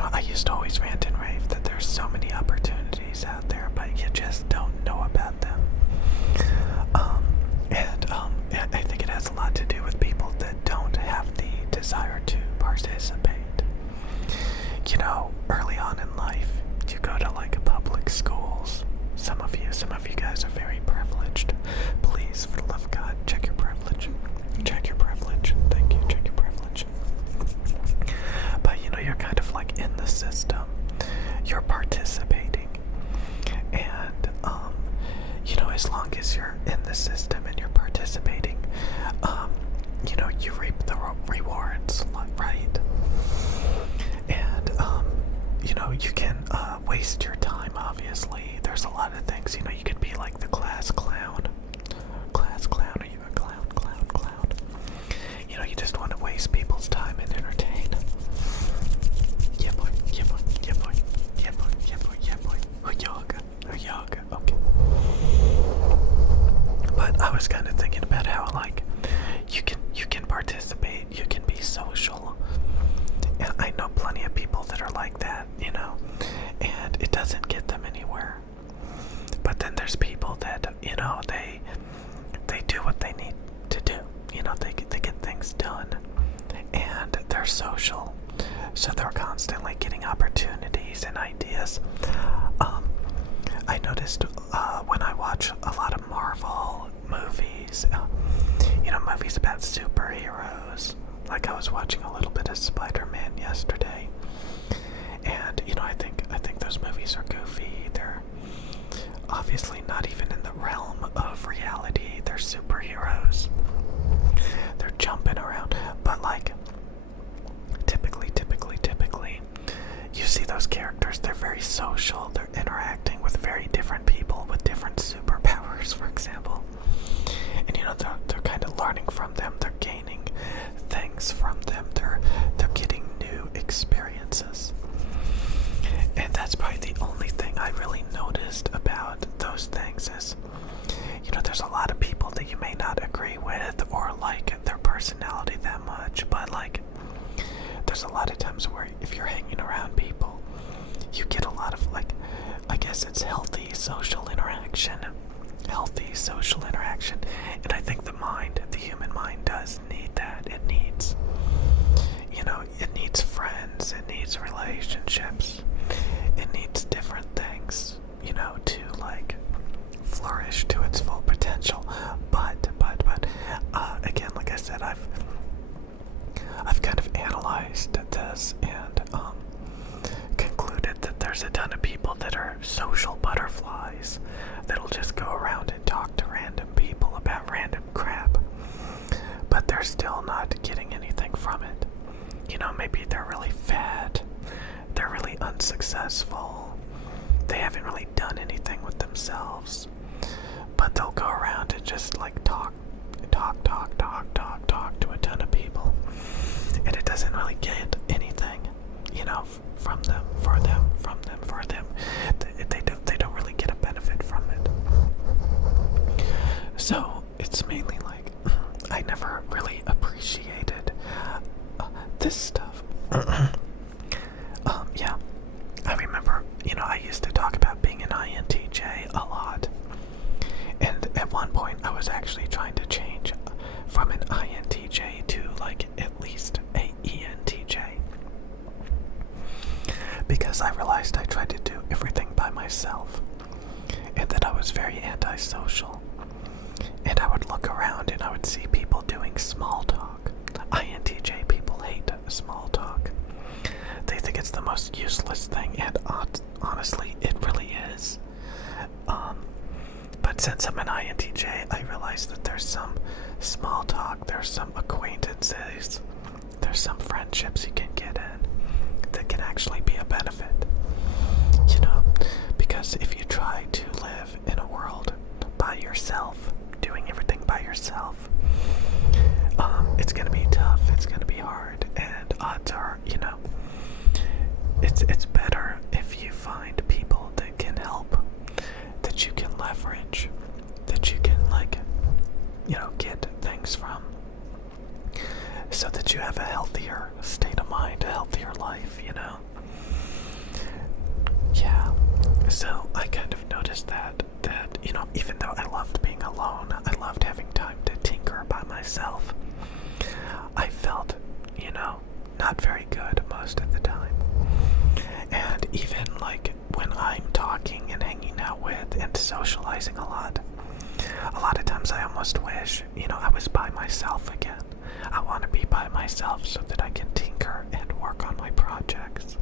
I used to always rant and rave that there's so many opportunities out there, but you just don't know about them. I think it has a lot to do with people that don't have the desire to participate. Early on in life, you go to like public schools. Some of you guys are very privileged. Please, for the love of God, check your privilege. Check your privilege. Thank you, check your privilege. But you're kind of like in the system. You're participating. And as long as you're in the system and you're participating, you reap the rewards, right? And you can waste your time, obviously. There's a lot of things, you could be like the class clown. Class clown, are you a clown? You just want to waste people's time and entertain. Yeah boy, yeah boy, yeah boy, yeah boy, yeah boy, yeah boy. Yoga, okay. But I was kind of thinking about how like you can participate, you can be social. And I know plenty of people that are like that, and it doesn't get them anywhere. But then there's people that, they do what they need to do. They get things done, and they're social, so they're constantly getting opportunities and ideas. I noticed when I watch a lot of Marvel movies, movies about superheroes. Like I was watching a little bit of Spider-Man yesterday, and I think those movies are goofy. They're obviously not even in the realm of reality. They're superheroes. They're jumping around, but like typically, you see those characters. They're very social. They're interacting with very different people with different superpowers, for example. And they're kind of learning from them. They're gaining things from them. They're getting new experiences. And that's probably the only thing I really noticed about those things is, there's a lot of people that you may not agree with or like their personality that much, but like there's a lot of times where if you're hanging around people, you get a lot of like, I guess it's healthy social interaction. And I think the human mind does need that. It needs, it needs friends, it needs relationships, it needs different things, to like flourish to its full potential. But again, like I said, I've kind of analyzed this and concluded that there's a ton of people that are social butterflies that'll just go around and talk to random people about random crap, but they're still not getting anything from it. Maybe they're really fat, they're really unsuccessful, they haven't really done anything with themselves, but they'll go around and just like talk to a ton of people, and it doesn't really get anything, from them, for them. They don't really get a benefit from it. So it's mainly like I never really appreciated this stuff. Yeah, I remember, I used to talk about being an INTJ a lot, and at one point I was actually trying to change from an INTJ to like at least a ENTJ, because I realized I tried to do everything by myself, and that I was very antisocial, and I would look around and I would see people doing small talk. INTJ people hate small talk. They think it's the most useless thing, and honestly, it really is. But since I'm an INTJ, I realized that there's some small talk, there's some acquaintances, there's some friendships you can get in that can actually be a benefit. Because if you try to live in a world by yourself, doing everything by yourself, it's gonna be tough, it's gonna be hard, and odds are, it's better if you find people that can help, that you can leverage, that you can get things from, so that you have a healthier state of mind, a healthier life, So I kind of noticed that, even though I loved being alone, I loved having time to tinker by myself, I felt, not very good most of the time. And even like when I'm talking and hanging out with and socializing a lot of times I almost wish, I was by myself again. I want to be by myself so that I can tinker and work on my projects.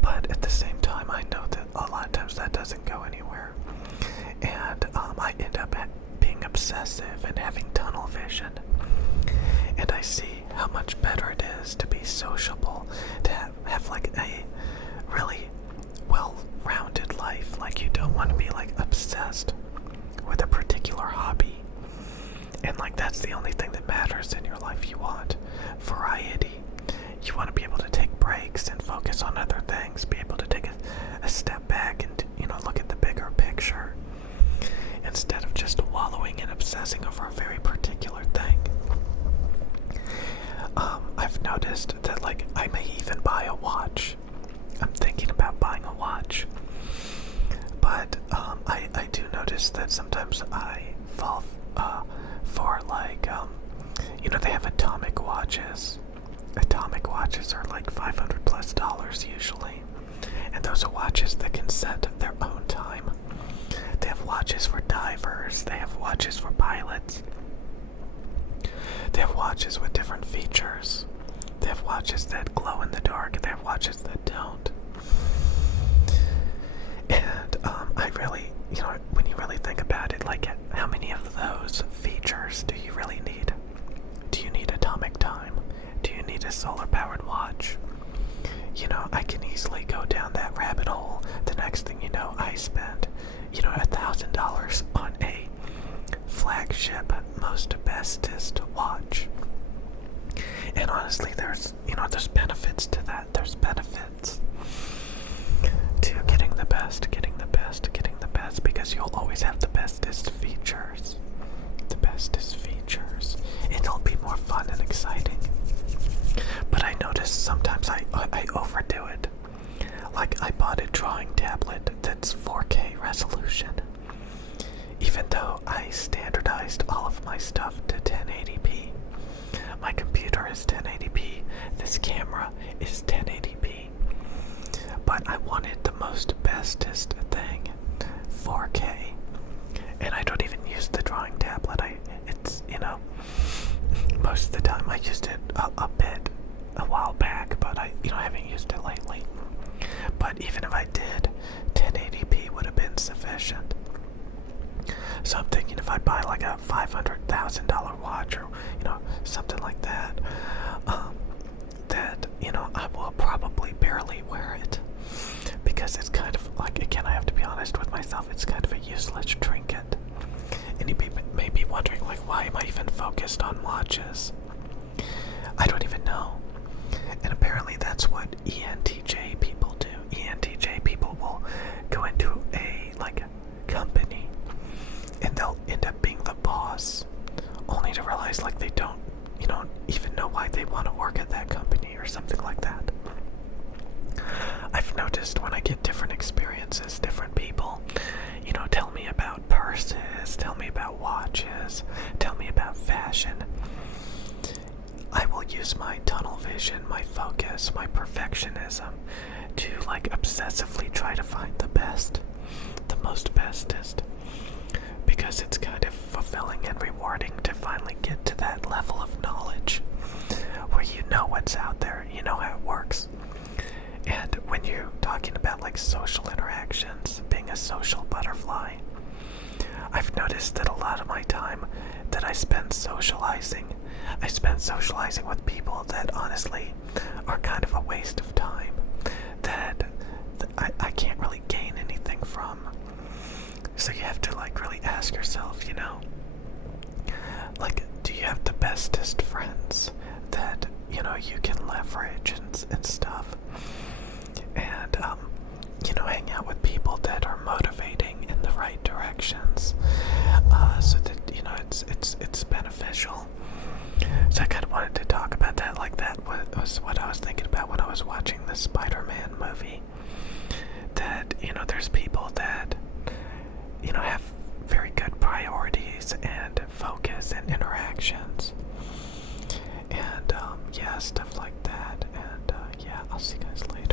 But at the same time, I know that a lot of times that doesn't go anywhere. And I end up being obsessive and having tunnel vision. And I see how much better it is to be sociable, to have like a really well-rounded life. Like, you don't want to be like obsessed with a particular hobby. And like, that's the only thing that matters in your life. You want variety. You want to be able to take breaks and focus on other things, be able to take a step back and, look at the bigger picture instead of just wallowing and obsessing over a very particular thing. I've noticed that, like, I may even buy a watch. I'm thinking about buying a watch. But I do notice that sometimes I fall for, like, they have atomic watches. Atomic watches are like $500+ usually. And those are watches that can set their own time. They have watches for divers. They have watches for pilots. They have watches with different features. They have watches that glow in the dark, and they have watches that don't. And I really, when you really think about it, like, how many of those features do you really need? Do you need atomic time? Do you need a solar-powered watch? I can easily go down that rabbit hole. The next thing you know, I spent, $1,000 on a flagship, most bestest watch. And honestly, there's benefits to that. There's benefits to getting the best, because you'll always have the bestest features. The bestest features. It'll be more fun and exciting. But I notice sometimes I overdo it. Like, I bought a drawing tablet that's 4K resolution. Even though I standardized all of my stuff to 1080p. My computer is 1080p. This camera is 1080p. But I wanted the most bestest thing, 4K. And I don't even use the drawing tablet. It's most of the time I used it a bit a while back, but I haven't used it lately. But even if I did, 1080p would have been sufficient. So I'm thinking if I buy like a $500,000 watch or something like that, that I will probably barely wear it, because it's kind of like, again, I have to be honest with myself, it's kind of a useless trinket. And you may be wondering, like, why am I even focused on watches? I don't even know. And apparently that's what ENTJ people do. ENTJ people will go into a company and they'll end up being the boss, only to realize like they don't even know why they want to work at that company or something like that. I've noticed when I get different experiences, different people, tell me about purses, tell me about watches, tell me about fashion. I will use my tunnel vision, my focus, my perfectionism to obsessively try to find the best, the most bestest, because it's kind of fulfilling and rewarding to finally get to that level of knowledge where you know what's out there, you know how it works. And when you're talking about social interactions, being a social butterfly, I've noticed that a lot of my time that I spend socializing with people that honestly are kind of a waste of time, that I can't really gain anything from. So you have to really ask yourself, do you have the bestest friends that you can leverage and stuff, and hang out with people that are motivating in the right directions, so that it's beneficial. So I kind of wanted to talk about that. That was what I was thinking about when I was watching the Spider-Man movie that, there's people that, have very good priorities and focus and interactions. And, yeah, stuff like that. And, yeah, I'll see you guys later.